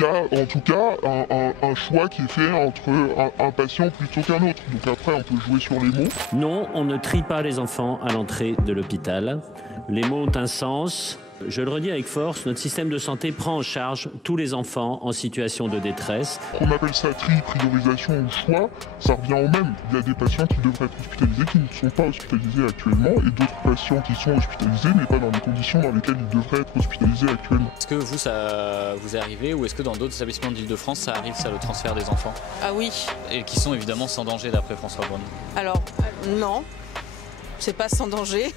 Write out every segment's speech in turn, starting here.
y a en tout cas un choix qui est fait entre un patient plutôt qu'un autre. Donc après, on peut jouer sur les mots. Non, on ne trie pas les enfants à l'entrée de l'hôpital. Les mots ont un sens. Je le redis avec force, notre système de santé prend en charge tous les enfants en situation de détresse. On appelle ça tri, priorisation ou choix, ça revient au même. Il y a des patients qui devraient être hospitalisés qui ne sont pas hospitalisés actuellement et d'autres patients qui sont hospitalisés mais pas dans les conditions dans lesquelles ils devraient être hospitalisés actuellement. Est-ce que vous, ça vous est arrivé ou est-ce que dans d'autres établissements d'Île-de-France, ça arrive, ça, le transfert des enfants? Ah oui. Et qui sont évidemment sans danger d'après François Braun? Alors, non. C'est pas sans danger.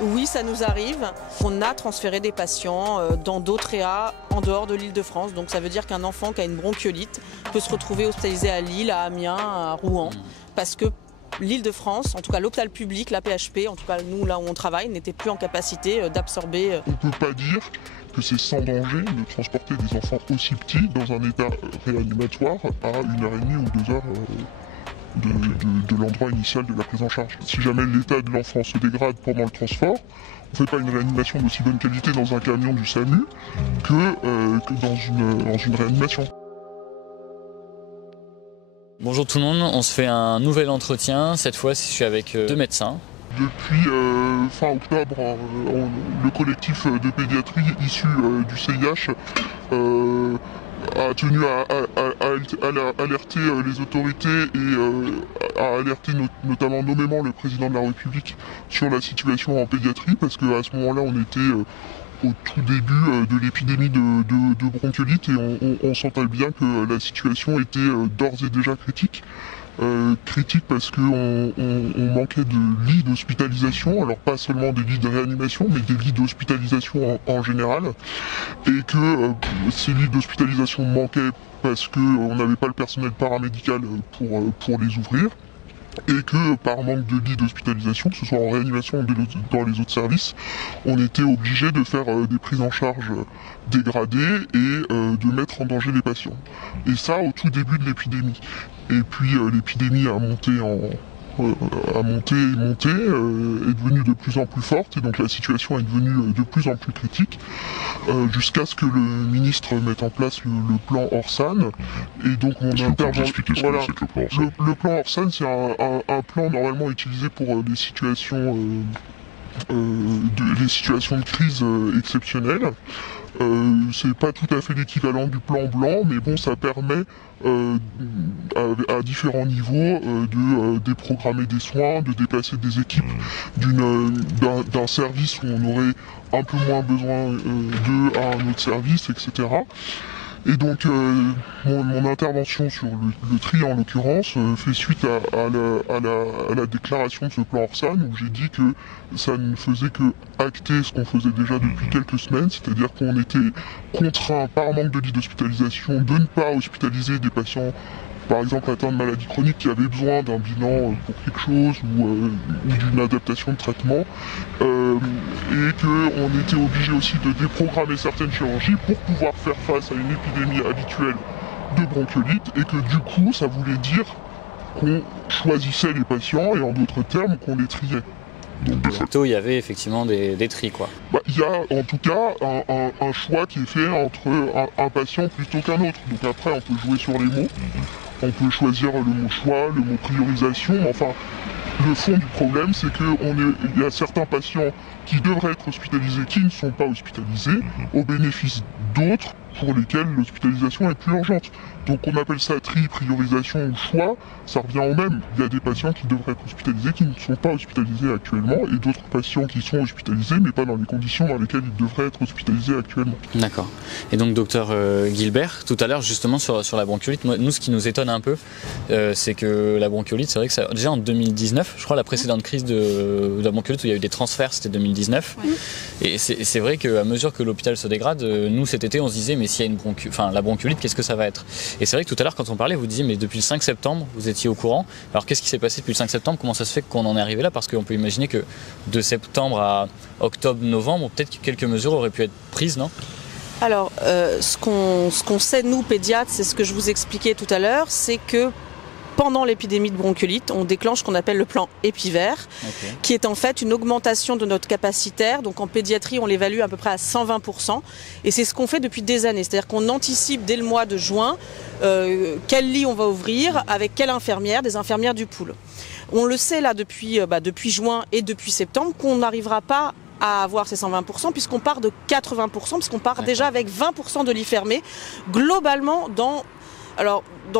Oui, ça nous arrive. On a transféré des patients dans d'autres réas en dehors de l'Île-de-France. Donc ça veut dire qu'un enfant qui a une bronchiolite peut se retrouver hospitalisé à Lille, à Amiens, à Rouen. Parce que l'Île-de-France, en tout cas l'hôpital public, la PHP, en tout cas nous là où on travaille, n'était plus en capacité d'absorber. On ne peut pas dire que c'est sans danger de transporter des enfants aussi petits dans un état réanimatoire à 1h30 ou 2 heures de l'endroit initial de la prise en charge. Si jamais l'état de l'enfant se dégrade pendant le transport, on ne fait pas une réanimation d'aussi bonne qualité dans un camion du SAMU que dans une réanimation. Bonjour tout le monde, on se fait un nouvel entretien. Cette fois, je suis avec deux médecins. Depuis fin octobre, le collectif de pédiatrie issu du CIH a tenu à alerter les autorités et à alerter notamment nommément le président de la République sur la situation en pédiatrie parce qu'à ce moment-là on était au tout début de l'épidémie de bronchiolite et on sentait bien que la situation était d'ores et déjà critique. Critique parce qu'on manquait de lits d'hospitalisation, alors pas seulement des lits de réanimation, mais des lits d'hospitalisation en général, et que ces lits d'hospitalisation manquaient parce qu'on n'avait pas le personnel paramédical pour les ouvrir, et que par manque de lits d'hospitalisation, que ce soit en réanimation ou dans les autres services, on était obligé de faire des prises en charge dégradées et de mettre en danger les patients. Et ça au tout début de l'épidémie. Et puis l'épidémie a monté est devenue de plus en plus forte et donc la situation est devenue de plus en plus critique jusqu'à ce que le ministre mette en place le plan Orsan. Et donc mon intervention, voilà, le plan Orsan, c'est un plan normalement utilisé pour des situations de crise exceptionnelles. C'est pas tout à fait l'équivalent du plan blanc, mais bon, ça permet à différents niveaux de déprogrammer des soins, de déplacer des équipes d'un service où on aurait un peu moins besoin d'eux à un autre service, etc. Et donc mon intervention sur le tri en l'occurrence fait suite à la déclaration de ce plan Orsan où j'ai dit que ça ne faisait que acter ce qu'on faisait déjà depuis quelques semaines, c'est-à-dire qu'on était contraint par manque de lits d'hospitalisation de ne pas hospitaliser des patients par exemple atteints de maladies chroniques qui avaient besoin d'un bilan pour quelque chose ou d'une adaptation de traitement et qu'on était obligé aussi de déprogrammer certaines chirurgies pour pouvoir faire face à une épidémie habituelle de bronchiolite et que du coup ça voulait dire qu'on choisissait les patients et en d'autres termes qu'on les triait. Donc, il y avait effectivement des tris quoi. Il y a en tout cas un choix qui est fait entre un patient plutôt qu'un autre. Donc après on peut jouer sur les mots, on peut choisir le mot choix, le mot priorisation, mais enfin le fond du problème c'est qu'il y a certains patients qui devraient être hospitalisés qui ne sont pas hospitalisés au bénéfice d'autres pour lesquels l'hospitalisation est plus urgente. Donc on appelle ça tri, priorisation ou choix, ça revient au même. Il y a des patients qui devraient être hospitalisés qui ne sont pas hospitalisés actuellement et d'autres patients qui sont hospitalisés mais pas dans les conditions dans lesquelles ils devraient être hospitalisés actuellement. D'accord. Et donc docteur Gilbert, tout à l'heure justement sur la bronchiolite, nous ce qui nous étonne un peu, c'est que la bronchiolite, c'est vrai que déjà en 2019, je crois la précédente crise de la bronchiolite où il y a eu des transferts, c'était 2019. Et c'est vrai qu'à mesure que l'hôpital se dégrade, nous cet été on se disait mais s'il y a la bronchiolite, qu'est-ce que ça va être? Et c'est vrai que tout à l'heure quand on parlait, vous disiez mais depuis le 5 septembre, vous étiez au courant. Alors qu'est-ce qui s'est passé depuis le 5 septembre? Comment ça se fait qu'on en est arrivé là? Parce qu'on peut imaginer que de septembre à octobre, novembre, peut-être que quelques mesures auraient pu être prises, non? Alors, ce qu'on sait, nous, pédiatres, c'est ce que je vous expliquais tout à l'heure, c'est que pendant l'épidémie de bronchiolite, on déclenche ce qu'on appelle le plan EpiVer, qui est en fait une augmentation de notre capacitaire. Donc en pédiatrie, on l'évalue à peu près à 120%. Et c'est ce qu'on fait depuis des années. C'est-à-dire qu'on anticipe dès le mois de juin quel lit on va ouvrir, avec quelle infirmière, des infirmières du pool. On le sait là depuis juin et depuis septembre qu'on n'arrivera pas à avoir ces 120% puisqu'on part de 80%, puisqu'on part déjà avec 20% de lits fermés, globalement dans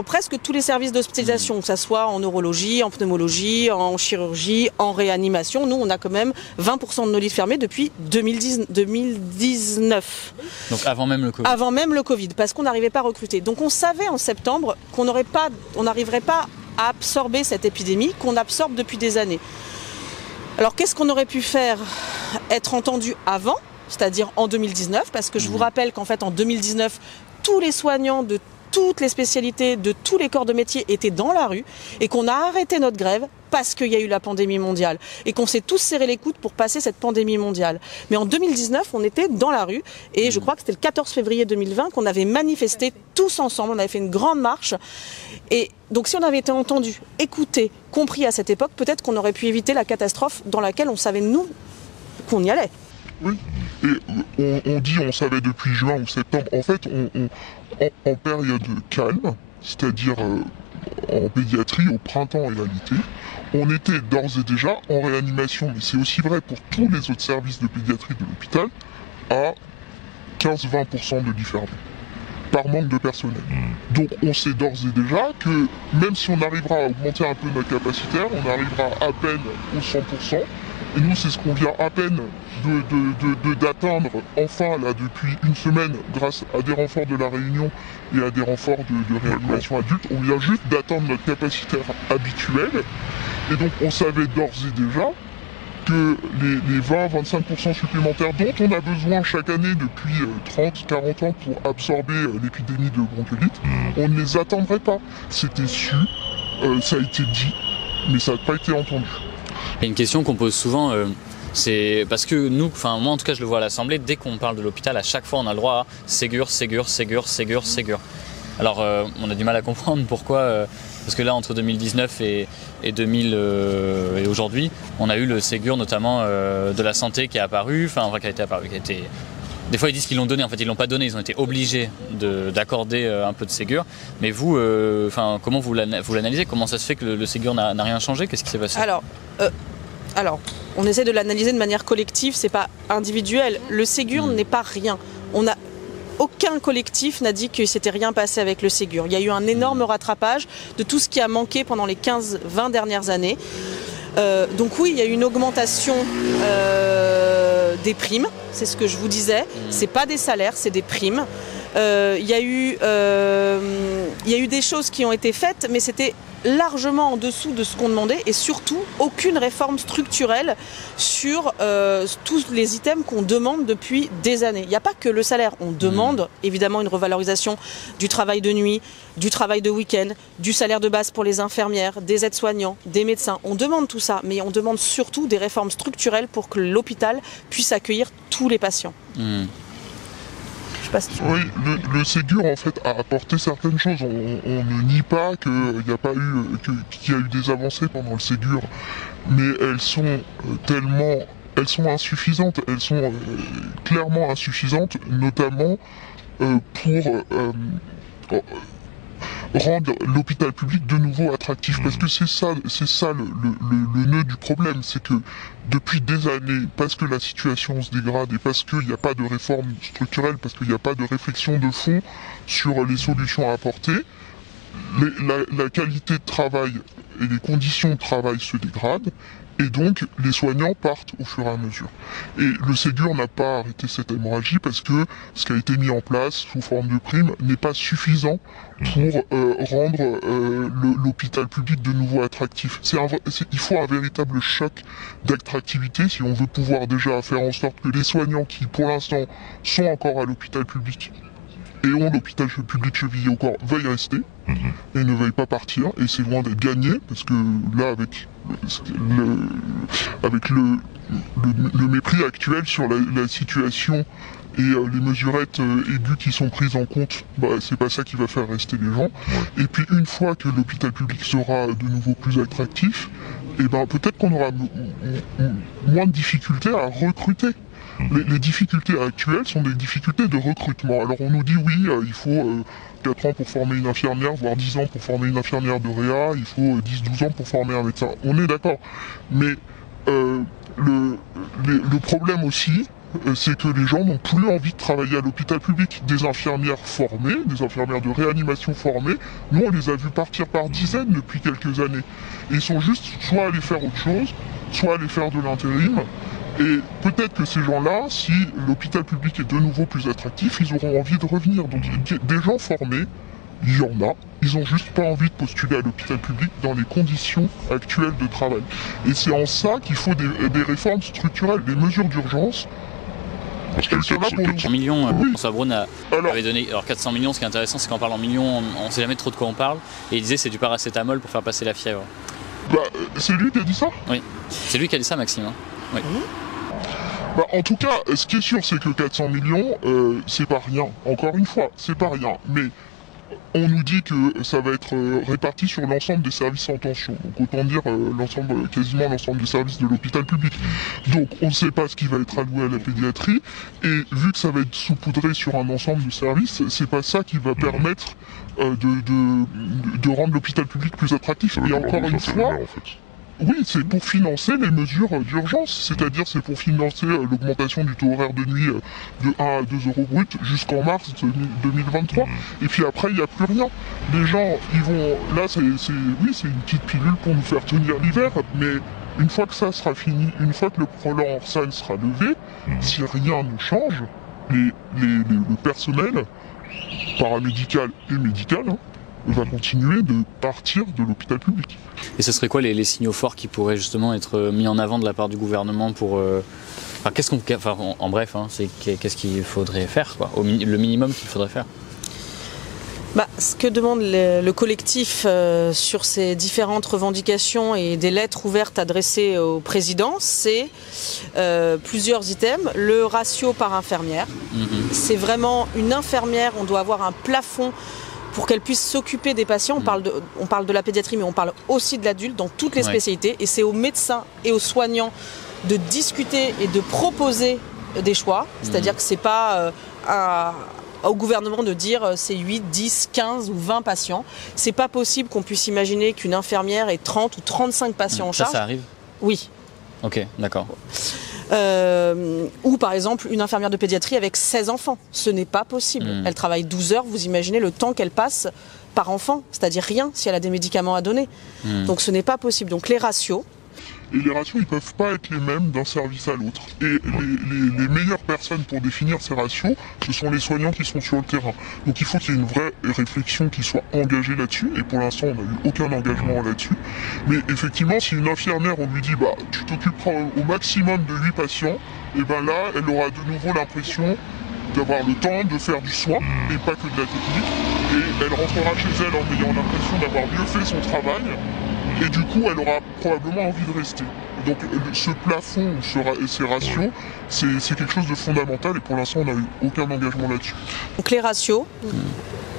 presque tous les services d'hospitalisation, que ce soit en neurologie, en pneumologie, en chirurgie, en réanimation. Nous, on a quand même 20% de nos lits fermés depuis 2019. Donc avant même le Covid. Avant même le Covid, parce qu'on n'arrivait pas à recruter. Donc on savait en septembre qu'on n'arriverait pas à absorber cette épidémie qu'on absorbe depuis des années. Alors qu'est-ce qu'on aurait pu faire? Être entendu avant, c'est-à-dire en 2019, parce que je vous rappelle qu'en fait en 2019, tous les soignants de toutes les spécialités, de tous les corps de métier étaient dans la rue et qu'on a arrêté notre grève parce qu'il y a eu la pandémie mondiale et qu'on s'est tous serré les coudes pour passer cette pandémie mondiale. Mais en 2019, on était dans la rue et je crois que c'était le 14 février 2020 qu'on avait manifesté tous ensemble, on avait fait une grande marche. Et donc si on avait été entendu, écouté, compris à cette époque, peut-être qu'on aurait pu éviter la catastrophe dans laquelle on savait, nous, qu'on y allait. Oui, et on savait depuis juin ou septembre. En fait, en période calme, c'est-à-dire en pédiatrie, au printemps en réalité, on était d'ores et déjà en réanimation, mais c'est aussi vrai pour tous les autres services de pédiatrie de l'hôpital, à 15-20% de lits fermés, par manque de personnel. Donc on sait d'ores et déjà que même si on arrivera à augmenter un peu notre capacitaire, on arrivera à peine aux 100%. Et nous, c'est ce qu'on vient à peine d'atteindre enfin là depuis une semaine grâce à des renforts de la Réunion et à des renforts de réanimation adulte. On vient juste d'atteindre notre capacitaire habituelle. Et donc on savait d'ores et déjà que les 20-25% supplémentaires dont on a besoin chaque année depuis 30-40 ans pour absorber l'épidémie de bronchiolite, on ne les attendrait pas. C'était su, ça a été dit, mais ça n'a pas été entendu. Il y a une question qu'on pose souvent, c'est parce que nous, enfin moi en tout cas je le vois à l'Assemblée, dès qu'on parle de l'hôpital, à chaque fois on a le droit à Ségur. Alors on a du mal à comprendre pourquoi, parce que là entre 2019 et aujourd'hui, on a eu le Ségur notamment de la santé qui est apparu, Des fois ils disent qu'ils l'ont donné, en fait ils l'ont pas donné, ils ont été obligés d'accorder un peu de Ségur. Mais vous, comment vous l'analysez? Comment ça se fait que le Ségur n'a rien changé? Qu'est-ce qui s'est passé? Alors, on essaie de l'analyser de manière collective, c'est pas individuel. Le Ségur n'est pas rien. Aucun collectif n'a dit qu'il ne s'était rien passé avec le Ségur. Il y a eu un énorme rattrapage de tout ce qui a manqué pendant les 15-20 dernières années. Donc oui, il y a eu une augmentation des primes, c'est ce que je vous disais. C'est pas des salaires, c'est des primes. Il y a eu des choses qui ont été faites, mais c'était largement en dessous de ce qu'on demandait et surtout aucune réforme structurelle sur tous les items qu'on demande depuis des années. Il n'y a pas que le salaire, on demande évidemment une revalorisation du travail de nuit, du travail de week-end, du salaire de base pour les infirmières, des aides-soignants, des médecins. On demande tout ça, mais on demande surtout des réformes structurelles pour que l'hôpital puisse accueillir tous les patients. Oui, le Ségur en fait a apporté certaines choses. On ne nie pas qu'il y a eu des avancées pendant le Ségur, mais elles sont insuffisantes. Elles sont clairement insuffisantes, notamment pour rendre l'hôpital public de nouveau attractif. Parce que c'est ça le nœud du problème, c'est que depuis des années, parce que la situation se dégrade et parce qu'il n'y a pas de réforme structurelle, parce qu'il n'y a pas de réflexion de fond sur les solutions à apporter, la qualité de travail et les conditions de travail se dégradent. Et donc, les soignants partent au fur et à mesure. Et le Ségur n'a pas arrêté cette hémorragie parce que ce qui a été mis en place sous forme de prime n'est pas suffisant pour rendre l'hôpital public de nouveau attractif. Il faut un véritable choc d'attractivité si on veut pouvoir déjà faire en sorte que les soignants qui, pour l'instant, sont encore à l'hôpital public et l'hôpital public Chevilly-au-Corps veuille rester et ne veuille pas partir. Et c'est loin d'être gagné, parce que là, avec le mépris actuel sur la situation et les mesurettes aiguës qui sont prises en compte, c'est pas ça qui va faire rester les gens. Et puis une fois que l'hôpital public sera de nouveau plus attractif, et peut-être qu'on aura moins de difficultés à recruter. Les difficultés actuelles sont des difficultés de recrutement. Alors on nous dit oui, il faut 4 ans pour former une infirmière, voire 10 ans pour former une infirmière de réa, il faut 10-12 ans pour former un médecin. On est d'accord. Mais le problème aussi, c'est que les gens n'ont plus envie de travailler à l'hôpital public. Des infirmières formées, des infirmières de réanimation formées, nous on les a vus partir par dizaines depuis quelques années. Et ils sont juste soit aller faire autre chose, soit aller faire de l'intérim. Et peut-être que ces gens-là, si l'hôpital public est de nouveau plus attractif, ils auront envie de revenir. Donc des gens formés, il y en a, ils n'ont juste pas envie de postuler à l'hôpital public dans les conditions actuelles de travail. Et c'est en ça qu'il faut des réformes structurelles, des mesures d'urgence. Parce que 400 millions, François Braun avait donné. Alors 400 millions, ce qui est intéressant, c'est qu'en parlant millions, on ne sait jamais trop de quoi on parle. Et il disait c'est du paracétamol pour faire passer la fièvre. C'est lui qui a dit ça? Oui, c'est lui qui a dit ça, Maxime. Hein. Oui. En tout cas, ce qui est sûr, c'est que 400 millions, c'est pas rien. Encore une fois, c'est pas rien. Mais on nous dit que ça va être réparti sur l'ensemble des services en tension. Donc autant dire quasiment l'ensemble des services de l'hôpital public. Donc on ne sait pas ce qui va être alloué à la pédiatrie. Et vu que ça va être saupoudré sur un ensemble de services, c'est pas ça qui va permettre de rendre l'hôpital public plus attractif. Et encore une fois... Oui, c'est pour financer les mesures d'urgence, c'est-à-dire c'est pour financer l'augmentation du taux horaire de nuit de 1 à 2 euros brut jusqu'en mars 2023. Et puis après, il n'y a plus rien. Les gens, ils vont... Là, c'est une petite pilule pour nous faire tenir l'hiver, mais une fois que ça sera fini, une fois que le plan Orsan sera levé, si rien ne change, le personnel paramédical et médical va continuer de partir de l'hôpital public. Et ce serait quoi les signaux forts qui pourraient justement être mis en avant de la part du gouvernement pour... en bref, qu'est-ce qu'il faudrait faire, quoi, le minimum qu'il faudrait faire? Ce que demande le collectif sur ces différentes revendications et des lettres ouvertes adressées au président, c'est plusieurs items. Le ratio par infirmière. C'est vraiment une infirmière, on doit avoir un plafond pour qu'elle puisse s'occuper des patients. On parle de la pédiatrie, mais on parle aussi de l'adulte dans toutes les spécialités. Et c'est aux médecins et aux soignants de discuter et de proposer des choix. C'est-à-dire que ce n'est pas au gouvernement de dire c'est 8, 10, 15 ou 20 patients. Ce n'est pas possible qu'on puisse imaginer qu'une infirmière ait 30 ou 35 patients en charge. Ça arrive? Oui. Ok, d'accord. Ou par exemple une infirmière de pédiatrie avec 16 enfants. Ce n'est pas possible. Elle travaille 12 heures, vous imaginez le temps qu'elle passe par enfant, c'est-à-dire rien si elle a des médicaments à donner. Donc ce n'est pas possible. Donc les ratios. Et les ratios, ils ne peuvent pas être les mêmes d'un service à l'autre. Et les meilleures personnes pour définir ces ratios, ce sont les soignants qui sont sur le terrain. Donc il faut qu'il y ait une vraie réflexion qui soit engagée là-dessus. Et pour l'instant, on n'a eu aucun engagement là-dessus. Mais effectivement, si une infirmière, on lui dit tu t'occuperas au maximum de 8 patients, et là, elle aura de nouveau l'impression d'avoir le temps de faire du soin et pas que de la technique. Et elle rentrera chez elle en ayant l'impression d'avoir mieux fait son travail. Et du coup, elle aura probablement envie de rester. Donc ce plafond ou ces ratios, c'est quelque chose de fondamental et pour l'instant, on n'a eu aucun engagement là-dessus. Donc les ratios,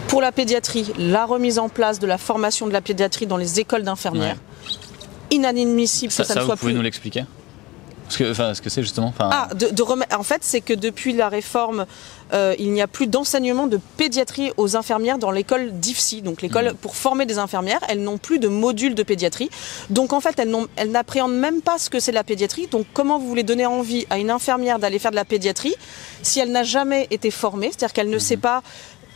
pour la pédiatrie, la remise en place de la formation de la pédiatrie dans les écoles d'infirmières, inadmissible que ça ne soit plus... Vous pouvez nous l'expliquer? Ce que c'est justement. En fait, c'est que depuis la réforme, il n'y a plus d'enseignement de pédiatrie aux infirmières dans l'école d'IFSI, donc l'école pour former des infirmières. Elles n'ont plus de module de pédiatrie. Donc en fait, elles n'appréhendent même pas ce que c'est la pédiatrie. Donc comment vous voulez donner envie à une infirmière d'aller faire de la pédiatrie si elle n'a jamais été formée, c'est-à-dire qu'elle ne sait pas...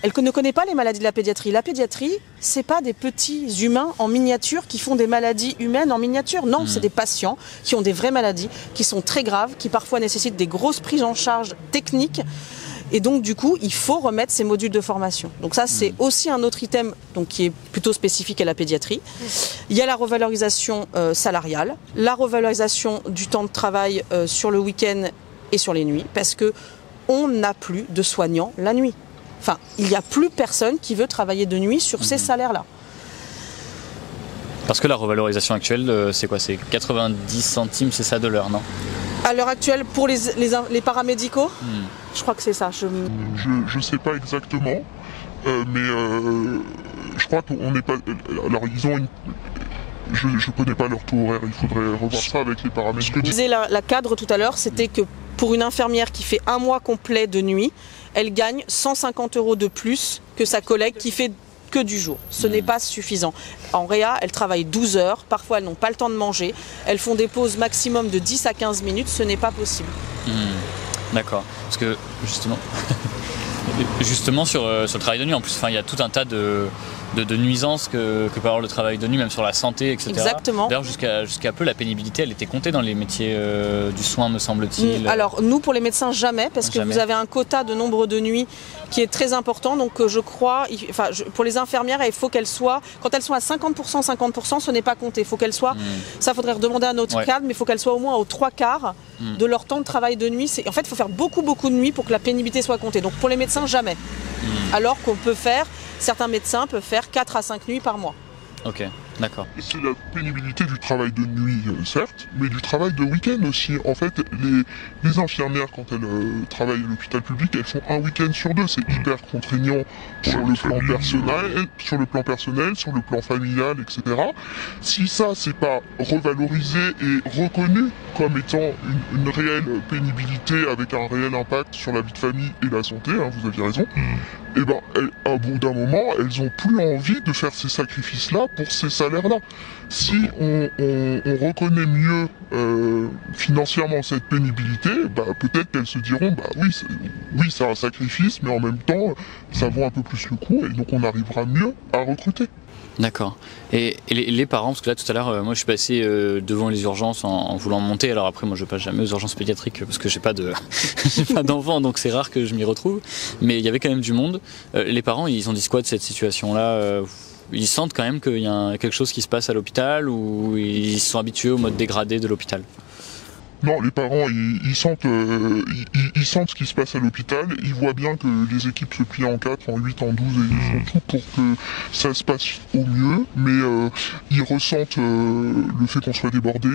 Elle ne connaît pas les maladies de la pédiatrie. La pédiatrie, ce n'est pas des petits humains en miniature qui font des maladies humaines en miniature. Non, c'est des patients qui ont des vraies maladies, qui sont très graves, qui parfois nécessitent des grosses prises en charge techniques. Et donc, du coup, il faut remettre ces modules de formation. Donc ça, c'est aussi un autre item qui est plutôt spécifique à la pédiatrie. Il y a la revalorisation salariale, la revalorisation du temps de travail sur le week-end et sur les nuits, parce qu'on n'a plus de soignants la nuit. Enfin, il n'y a plus personne qui veut travailler de nuit sur ces salaires-là. Parce que la revalorisation actuelle, c'est quoi? C'est 90 centimes, c'est ça, de l'heure, non? À l'heure actuelle, pour les paramédicaux, je crois que c'est ça. Je sais pas exactement, mais je crois qu'on n'est pas... Alors ils ont une... Je connais pas leur taux horaire, il faudrait revoir ça avec les paramètres. Ce que disait la cadre tout à l'heure, c'était que pour une infirmière qui fait un mois complet de nuit, elle gagne 150 € de plus que sa collègue qui fait que du jour. Ce n'est pas suffisant. En réa, elles travaillent 12 heures, parfois elles n'ont pas le temps de manger, elles font des pauses maximum de 10 à 15 minutes, ce n'est pas possible. D'accord, parce que justement sur le travail de nuit, en plus, il y a tout un tas de nuisances que peut avoir le travail de nuit, même sur la santé, etc. Exactement. D'ailleurs, jusqu'à peu, la pénibilité, elle était comptée dans les métiers du soin, me semble-t-il. Alors, nous, pour les médecins, jamais, parce que vous avez un quota de nombre de nuits qui est très important. Donc, je crois, pour les infirmières, il faut qu'elles soient, quand elles sont à 50%, 50%, ce n'est pas compté. Il faut qu'elles soient, ça faudrait redemander à notre cadre, mais il faut qu'elles soient au moins aux 3/4 de leur temps de travail de nuit. En fait, il faut faire beaucoup de nuits pour que la pénibilité soit comptée. Donc, pour les médecins, jamais. Alors qu'on peut faire, certains médecins peuvent faire 4 à 5 nuits par mois. Ok, d'accord. C'est la pénibilité du travail de nuit, certes, mais du travail de week-end aussi. En fait, les infirmières, quand elles travaillent à l'hôpital public, elles font un week-end sur 2. C'est hyper contraignant sur le plan personnel, sur le plan familial, etc. Si ça, c'est pas revalorisé et reconnu comme étant une réelle pénibilité avec un réel impact sur la vie de famille et la santé, hein, vous aviez raison, et ben, à bout d'un moment, elles ont plus envie de faire ces sacrifices-là pour ces salaires-là. Si on reconnaît mieux financièrement cette pénibilité, bah, peut-être qu'elles se diront, bah oui, c'est un sacrifice, mais en même temps, ça vaut un peu plus le coup, et donc on arrivera mieux à recruter. D'accord. Et les parents, parce que là tout à l'heure, moi je suis passé devant les urgences en voulant monter. Alors après, moi je passe jamais aux urgences pédiatriques parce que j'ai pas d'enfants, donc c'est rare que je m'y retrouve. Mais il y avait quand même du monde. Les parents, ils ont dit quoi de cette situation-là? Ils sentent quand même qu'il y a quelque chose qui se passe à l'hôpital, ou ils sont habitués au mode dégradé de l'hôpital? Non, les parents, ils sentent ce qui se passe à l'hôpital. Ils voient bien que les équipes se plient en 4, en 8, en 12, et ils font tout pour que ça se passe au mieux. Mais ils ressentent le fait qu'on soit débordé.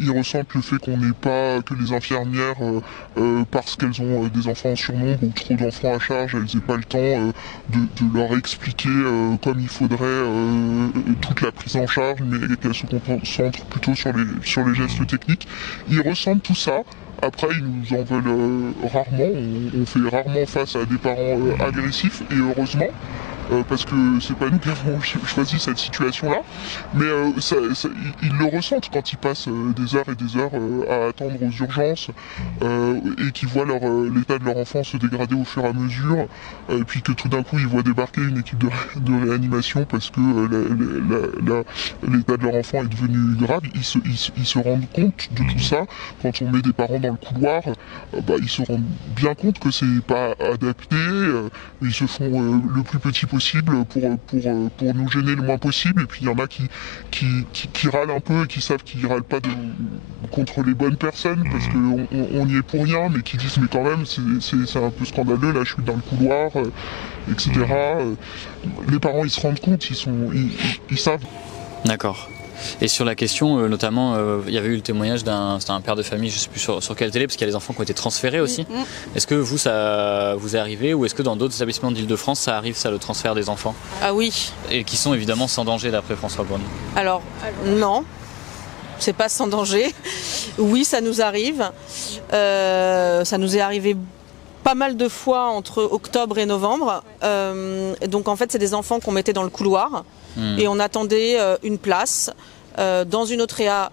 Ils ressentent le fait qu'on n'ait pas, que les infirmières, parce qu'elles ont des enfants en surnombre ou trop d'enfants à charge, elles n'aient pas le temps de leur expliquer comme il faudrait toute la prise en charge, mais qu'elles se concentrent plutôt sur les gestes techniques. Ils ressentent tout ça. Après, ils nous en veulent rarement. On fait rarement face à des parents agressifs, et heureusement, parce que c'est pas nous qui avons choisi cette situation-là. Mais ils le ressentent quand ils passent des heures et des heures à attendre aux urgences et qu'ils voient l'état de leur enfant se dégrader au fur et à mesure, et puis que tout d'un coup ils voient débarquer une équipe de réanimation parce que l'état de leur enfant est devenu grave. Ils se rendent compte de tout ça. Quand on met des parents dans le couloir, ils se rendent bien compte que c'est pas adapté. Ils se font le plus petit possible pour nous gêner le moins possible, et puis il y en a qui râlent un peu et qui savent qu'ils râlent pas contre les bonnes personnes parce qu'on y est pour rien, mais qui disent mais quand même c'est un peu scandaleux, là je suis dans le couloir, etc. Les parents ils se rendent compte, ils savent. D'accord. Et sur la question, notamment, il y avait eu le témoignage c'était un père de famille, je ne sais plus sur quelle télé, parce qu'il y a des enfants qui ont été transférés aussi. Est-ce que vous, ça vous est arrivé, ou est-ce que dans d'autres établissements d'Île-de-France, ça arrive, ça, le transfert des enfants? Ah oui. Et qui sont évidemment sans danger, d'après François Braun? Alors, non, c'est pas sans danger. Oui, ça nous arrive. Ça nous est arrivé pas mal de fois entre octobre et novembre. Donc en fait, c'est des enfants qu'on mettait dans le couloir et on attendait une place dans une autre réa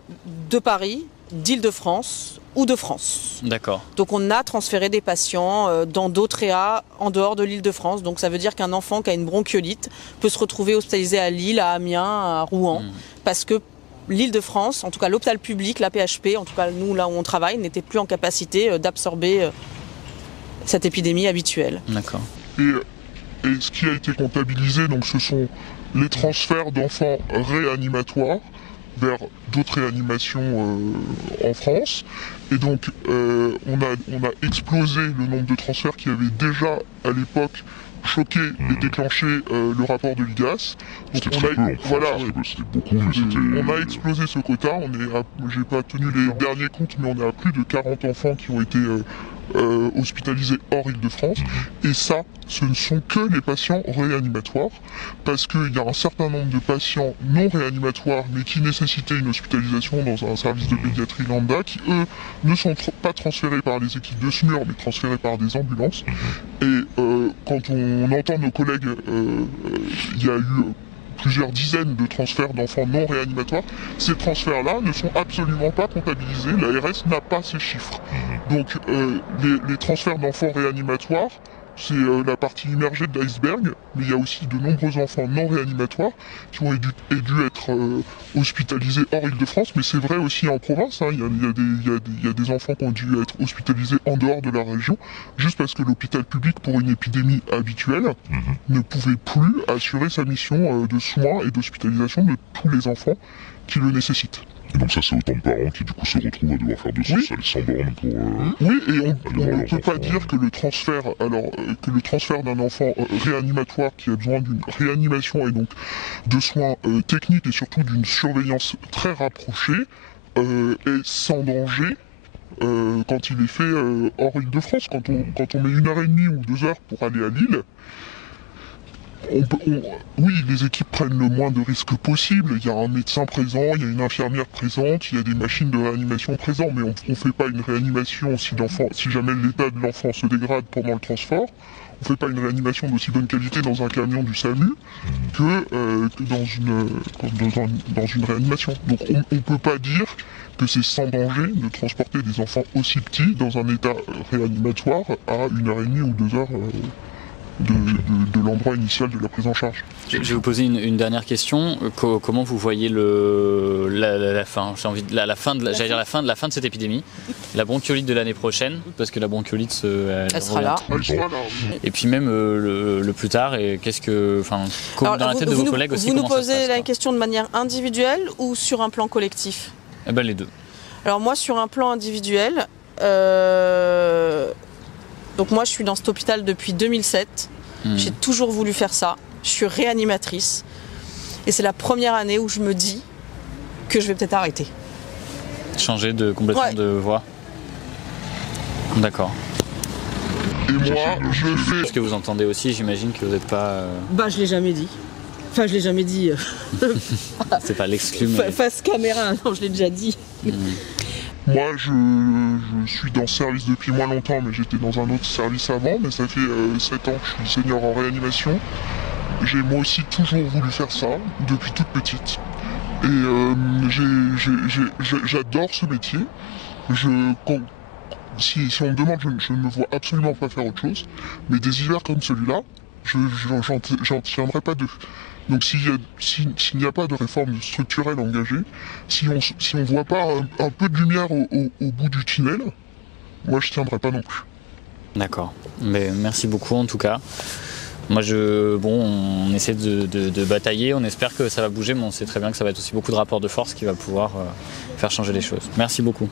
de Paris, d'Île-de-France ou de France. D'accord. Donc on a transféré des patients dans d'autres réa en dehors de l'Île-de-France. Donc ça veut dire qu'un enfant qui a une bronchiolite peut se retrouver hospitalisé à Lille, à Amiens, à Rouen, parce que l'Île-de-France, en tout cas l'hôpital public, la PHP, en tout cas nous là où on travaille, n'était plus en capacité d'absorber cette épidémie habituelle. D'accord. Et ce qui a été comptabilisé, donc ce sont les transferts d'enfants réanimatoires vers d'autres réanimations en France. Et donc on a explosé le nombre de transferts qu'il y avait déjà à l'époque choqué et déclenché le rapport de l'IGAS. Donc C'était très peu, en voilà, c'était beaucoup, mais c'était... on a explosé ce quota. J'ai pas tenu les derniers comptes, mais on est à plus de 40 enfants qui ont été hospitalisés hors Île-de-France. Et ça, ce ne sont que les patients réanimatoires, parce qu'il y a un certain nombre de patients non réanimatoires, mais qui nécessitaient une hospitalisation dans un service de pédiatrie lambda, qui eux ne sont pas transférés par les équipes de SMUR, mais transférés par des ambulances. Et quand on entend nos collègues, il y a eu plusieurs dizaines de transferts d'enfants non réanimatoires. Ces transferts-là ne sont absolument pas comptabilisés. L'ARS n'a pas ces chiffres. Donc les transferts d'enfants réanimatoires, c'est la partie immergée de l'iceberg, mais il y a aussi de nombreux enfants non réanimatoires qui ont dû être hospitalisés hors Île-de-France, mais c'est vrai aussi en province. Hein. Il y a des enfants qui ont dû être hospitalisés en dehors de la région, juste parce que l'hôpital public, pour une épidémie habituelle, ne pouvait plus assurer sa mission de soins et d'hospitalisation de tous les enfants qui le nécessitent. Et donc ça, c'est autant de parents qui du coup se retrouvent à devoir faire 200 salles sans bornes pour... Oui, et on ne peut pas dire que le transfert d'un enfant réanimatoire qui a besoin d'une réanimation et donc de soins techniques et surtout d'une surveillance très rapprochée est sans danger quand il est fait hors Île-de-France. Quand on met 1h30 ou 2 heures pour aller à Lille, oui, les équipes prennent le moins de risques possible. Il y a un médecin présent, il y a une infirmière présente, il y a des machines de réanimation présentes, mais on ne fait pas une réanimation si jamais l'état de l'enfant se dégrade pendant le transport. On ne fait pas une réanimation d'aussi bonne qualité dans un camion du SAMU que dans une réanimation. Donc on ne peut pas dire que c'est sans danger de transporter des enfants aussi petits dans un état réanimatoire à 1h30 ou 2 heures de l'endroit initial de la prise en charge. Je vais vous poser une dernière question. Comment vous voyez la fin, la fin de cette épidémie, la bronchiolite de l'année prochaine, parce que la bronchiolite elle sera là. Et puis même le plus tard. Et dans la tête de vos collègues aussi. Vous nous posez la question de manière individuelle ou sur un plan collectif? Les deux. Alors moi, sur un plan individuel. Donc moi je suis dans cet hôpital depuis 2007, j'ai toujours voulu faire ça, je suis réanimatrice et c'est la première année où je me dis que je vais peut-être arrêter. Changer complètement de voie. D'accord. Et moi je fais... Ce que vous entendez aussi, j'imagine que vous n'êtes pas... je l'ai jamais dit. Enfin je l'ai jamais dit. C'est pas l'exclu. Mais... Face caméra, non je l'ai déjà dit. Moi, je suis dans ce service depuis moins longtemps, mais j'étais dans un autre service avant, mais ça fait 7 ans que je suis senior en réanimation. J'ai moi aussi toujours voulu faire ça, depuis toute petite. Et j'adore ce métier. Si on me demande, je ne me vois absolument pas faire autre chose, mais des hivers comme celui-là, j'en tiendrai pas deux. Donc s'il n'y a pas de réforme structurelle engagée, si on ne voit pas un peu de lumière au bout du tunnel, moi je ne tiendrai pas non plus. D'accord. Mais merci beaucoup en tout cas. Moi on essaie de batailler, on espère que ça va bouger, mais on sait très bien que ça va être aussi beaucoup de rapports de force qui va pouvoir faire changer les choses. Merci beaucoup.